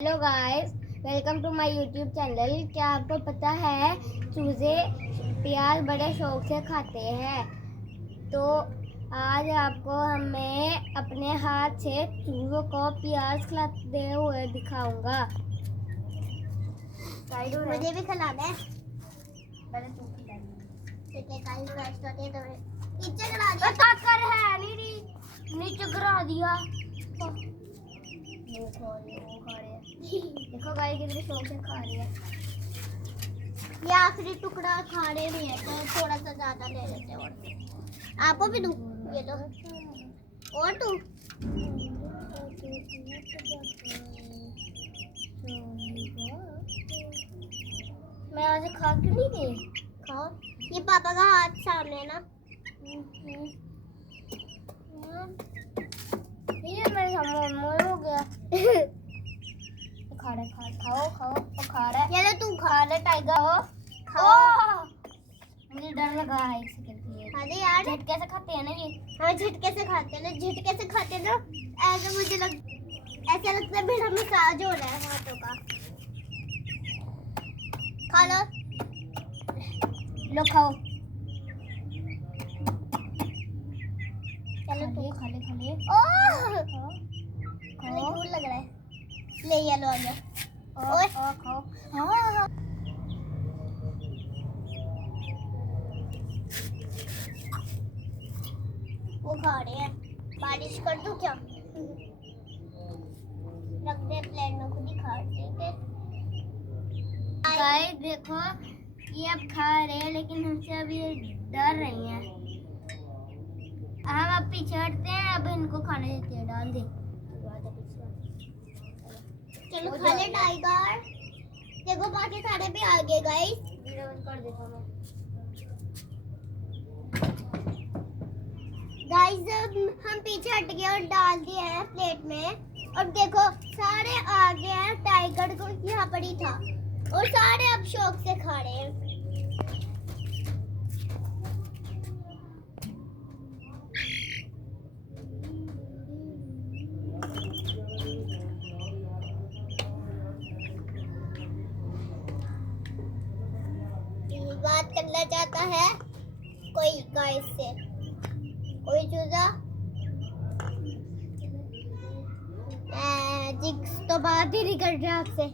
Hello guys, welcome to my YouTube channel. क्या आपको पता है चूजे प्याज बड़े शौक से खाते हैं? तो आज आपको हमें अपने हाथ से चूजों को प्याज खिलाते हुए दिखाऊंगा। मुझे भी खिलाना है। पहले तू खिला दे। नीचे गिरा दिया। कर है नीचे गिरा दिया। वो खा रहे हैं। देखो गाइस कितने शौक से खा रही है। ये आखिरी टुकड़ा खा रहे नहीं है तो थोड़ा सा ज्यादा ले लेते हैं। और आपको भी दूं? ये लो। और तू मैं आज खा क्यों नहीं गई? खाओ। ये पापा का हाथ सामने है ना। ये मेरे सामने मोर हो गया। खा रहे खाओ वो खा रहा है। ये लो तू खा ले टाइगर हो। खाओ। मुझे डर लगा है एक सेकंड के लिए। अरे यार झटके से खाते हैं ना ये। हाँ झटके से खाते हैं ना। झटके से खाते हैं ना। ऐसा मुझे ऐसा लगता है मेरा मसाज हो रहा है हाथों का। खा लो। लो खाओ। चलो तू खा ले। ओह खाओ दूर लग रहा है। ले ये लो आ जाओ। ओए खाओ। हाँ वो खा रहे हैं। बारिश कर दूं क्या? रख दे प्लेट में, खुद ही खा। ठीक है गाइस देखो ये अब खा रहे हैं लेकिन हमसे अब ये डर रही हैं। हम अब पीछे हटते हैं। अब इनको खाने देते हैं। डाल दे। चलो खा ले टाइगर। देखो बाकी सारे भी आ गए गाइस। कर देता हूँ गाइस हम पीछे हट गए और डाल दिए हैं प्लेट में। और देखो सारे आ गए हैं। टाइगर को यहाँ पर ही था और सारे अब शौक से खा रहे हैं। बात करना चाहता है कोई गाइस से? कोई चूजा? जिक्स तो बात ही नहीं कर रहा आपसे।